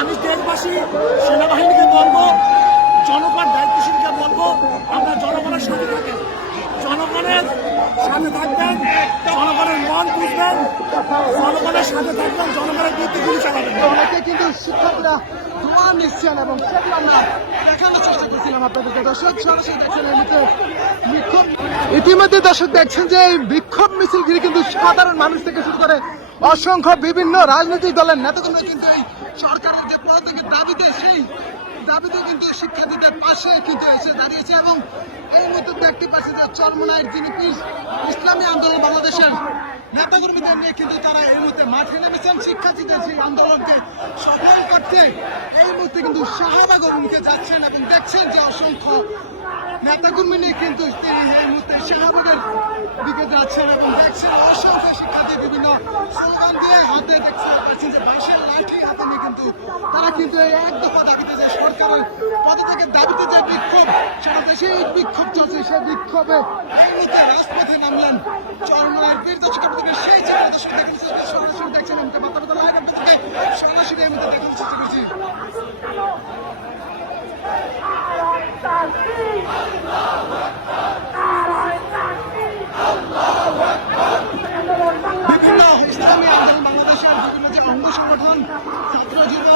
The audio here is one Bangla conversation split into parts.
আমি দেশবাসী সেনাবাহিনীকে বলবো, জনগণ দায়িত্বশীলকে বলবো, আমরা জনগণের সাথে থাকেন, জনগণের সাথে থাকবেন, জনগণের মন বুঝবেন, জনগণের সাথে থাকবেন, জনগণের বিরুদ্ধে গুলি চালাবেন। অনেকে কিন্তু শিক্ষকরা ধোঁয়া নিচ্ছেন এবং সেগুলো আমরা দেখানোর চেষ্টা করছিলাম আপনাদেরকে। দর্শক সরাসরি দেখছেন এই মুহূর্তে বিক্ষোভ। ইতিমধ্যে দর্শক দেখছেন যে এই বিক্ষোভ মিছিল ঘিরে কিন্তু সাধারণ মানুষ থেকে শুরু করে অসংখ্য বিভিন্ন রাজনৈতিক দলের নেতাকর্মীরা কিন্তু এই সরকারের যে পদত্যাগের দাবিতে সেই দাবিতে কিন্তু শিক্ষার্থীদের পাশে কিন্তু এসে দাঁড়িয়েছে এবং এই মুহূর্তে দেখতে পাচ্ছি যে চরমোনাইয়ের যিনি ইসলামী আন্দোলন বাংলাদেশের নেতাকর্মীদের নিয়ে কিন্তু তারা এই মুহূর্তে মাঠে নেমেছেন শিক্ষার্থীদের সেই আন্দোলনকে সফল করতে। এই মুহূর্তে কিন্তু শাহবাগ অভিমুখে যাচ্ছেন এবং দেখছেন যে অসংখ্য নেতাকর্মী নিয়ে কিন্তু তিনি এই মুহূর্তে শাহবাগের দিকে যাচ্ছেন এবং দেখছেন অসংখ্য শিক্ষার্থী বিভিন্ন স্লোগান দিয়ে হাতে দেখছেন যে বাঁশের লাঠি হাতে নিয়ে কিন্তু তারা কিন্তু এই এক দফা দাবিতে যে সরকারের পদত্যাগের দাবিতে যে বিক্ষোভ, সারা দেশে এই বিক্ষোভ চলছে, সেই বিক্ষোভে এই মুহূর্তে রাজপথে নামলেন চরমোনাইয়ের বীর দর্শক আপনাদের সেই জায়গায় দর্শক সরাসরি দেখছেন এই মুহূর্তে বার্তা লাইভ আপনাদেরকে সরাসরি এই মুহূর্তে দেখানোর চেষ্টা করছি। বিভিন্ন ইসলামী আন্দোলন বাংলাদেশের বিভিন্ন যে অঙ্গ সংগঠন, ছাত্র যুব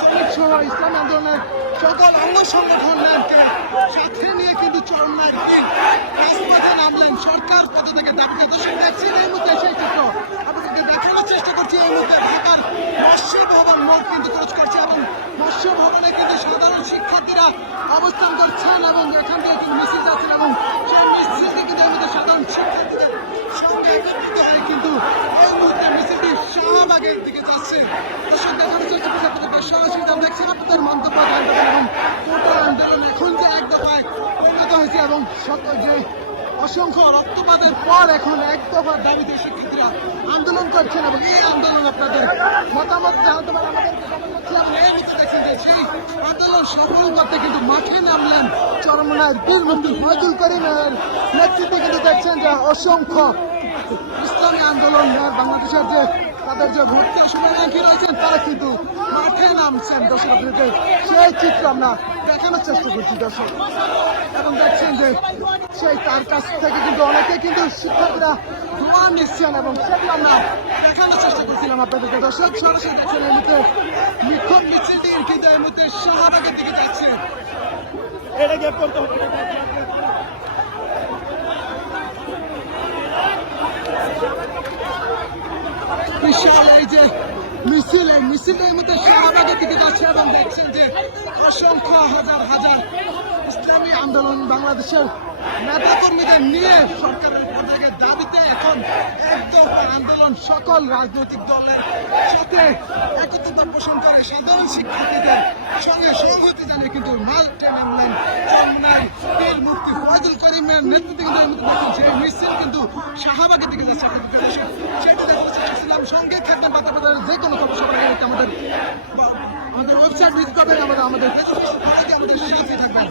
শ্রমিক সহ ইসলামী আন্দোলনের সকল অঙ্গ সংগঠনকে সাথে নিয়ে কিন্তু চরমোনাইয়ের বীর রাজপথে নামলেন সরকার পদত্যাগের দাবিতে। দর্শক দেখছেন এই মুহূর্তে সেই চিত্র আপনাদেরকে দেখানোর চেষ্টা করছি। এই মুহূর্তে ঢাকার মৎস্য ভবন মোড় কিন্তু ক্রস করছে এবং মৎস্য ভবনে কিন্তু সাধারণ শিক্ষার্থীরা অবস্থান করছেন এবং এখান থেকে কিন্তু মিছিল যাচ্ছেন এবং সেই মিছিলটি কিন্তু এই মুহূর্তে সাধারণ শিক্ষার্থীদের সঙ্গে একত্রিত হয়ে কিন্তু এই মুহূর্তে মিছিলটি শাহবাগের দিকে যাচ্ছে। দর্শক দেখানোর চেষ্টা করছি আপনাদের সরাসরি দেখছেন আপনাদের মন্তব্য এবং কোটা আন্দোলন এখন যে এক দফায় পরিণত হয়েছে এবং যে অসংখ্য রক্তপাতের পর এখন এক দফার দাবিতে শিক্ষার্থীরা আন্দোলন করছেন এবং এই আন্দোলন আপনাদের মতামত জানাতে পারে আমাদের সেই আন্দোলন সফল করতে কিন্তু মাঠে নামলেন চরমোনাইয়ের বীর মুফতি ফয়জুল করিমের নেতৃত্বে কিন্তু দেখছেন যে অসংখ্য ইসলামী আন্দোলন বাংলাদেশের যে তাদের যে ভর্তি শুভাকাঙ্ক্ষী রয়েছেন তারা কিন্তু মাঠে নামছেন। দর্শক আপনাদেরকে সেই চিত্র আমরা দেখানোর চেষ্টা করছি দর্শক এবং দেখছেন যে সেই তার কাছ থেকে কিন্তু অনেকে কিন্তু শিক্ষার্থীরা ধোঁয়া নিচ্ছেন এবং সেগুলো আমরা দেখানোর চেষ্টা করছিলাম আপনাদেরকে। দর্শক সরাসরি দেখছেন এই মুহূর্তে বিক্ষোভ মিছিলটি কিন্তু এই মুহূর্তে শাহবাগের দিকে যাচ্ছে। বিশাল এই যে মিছিলের মধ্যে শাহবাগের দিকে যাচ্ছে এবং দেখছেন যে অসংখ্য হাজার হাজার ইসলামী আন্দোলন বাংলাদেশের নেতাকর্মীদের নিয়ে সরকারের পদত্যাগের দাবিতে এখন একদম আন্দোলন সকল রাজনৈতিক দলের সাথে একত্রতা পোষণ করে সাধারণ শিক্ষার্থীদের সঙ্গে সংহতি জানিয়ে কিন্তু মাঠে নামলেন চরমোনাইয়ের বীর মুফতি ফয়জুল করিমের নেতৃত্বে কিন্তু দেখুন সেই মিছিল কিন্তু শাহবাগের দিকে যাচ্ছে। সেটা দেখার চেষ্টা করছিলাম সঙ্গে থাকবেন বাতাবাদের যে কোনো খবর সবার আগে আমাদের ওয়েবসাইট ভিজিট করবেন, আমাদের সাথে থাকবেন।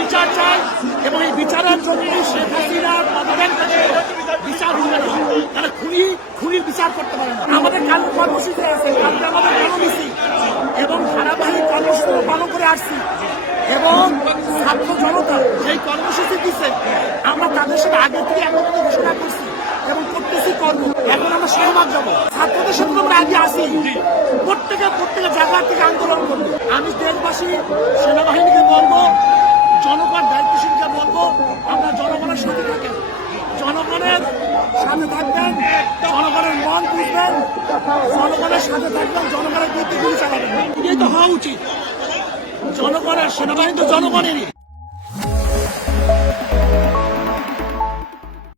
বিচার চাই এবং এই বিচারের জন্য শেখ হাসিনার বিচার হবে না, তারা খুনির বিচার করতে পারে না। আমাদের কাল কর্মসূচি আছে, কালকে আমাদের কর্মসূচি এবং ধারাবাহিক কর্মসূচি পালন করে আসছি এবং ছাত্র জনতা যেই কর্মসূচি দিচ্ছে আমরা তাদের সাথে আগে থেকে একত্রিত ঘোষণা করছি এবং করতেছি কর্ম। এখন আমরা সহবাগ যাবো, ছাত্রদের সাথে আমরা আগে আসি, প্রত্যেকে জায়গা থেকে আন্দোলন করবো। আমি দেশবাসী সেনাবাহিনীকে বলবো, জনগণ সাথে থাকবেন, জনগণের মন বুঝবেন, জনগণের সাথে থাকবেন, জনগণের বিরুদ্ধে গুলি চালাবেন। এটাই তো হওয়া উচিত। জনগণের সেনাবাহিনী তো জনগণেরই।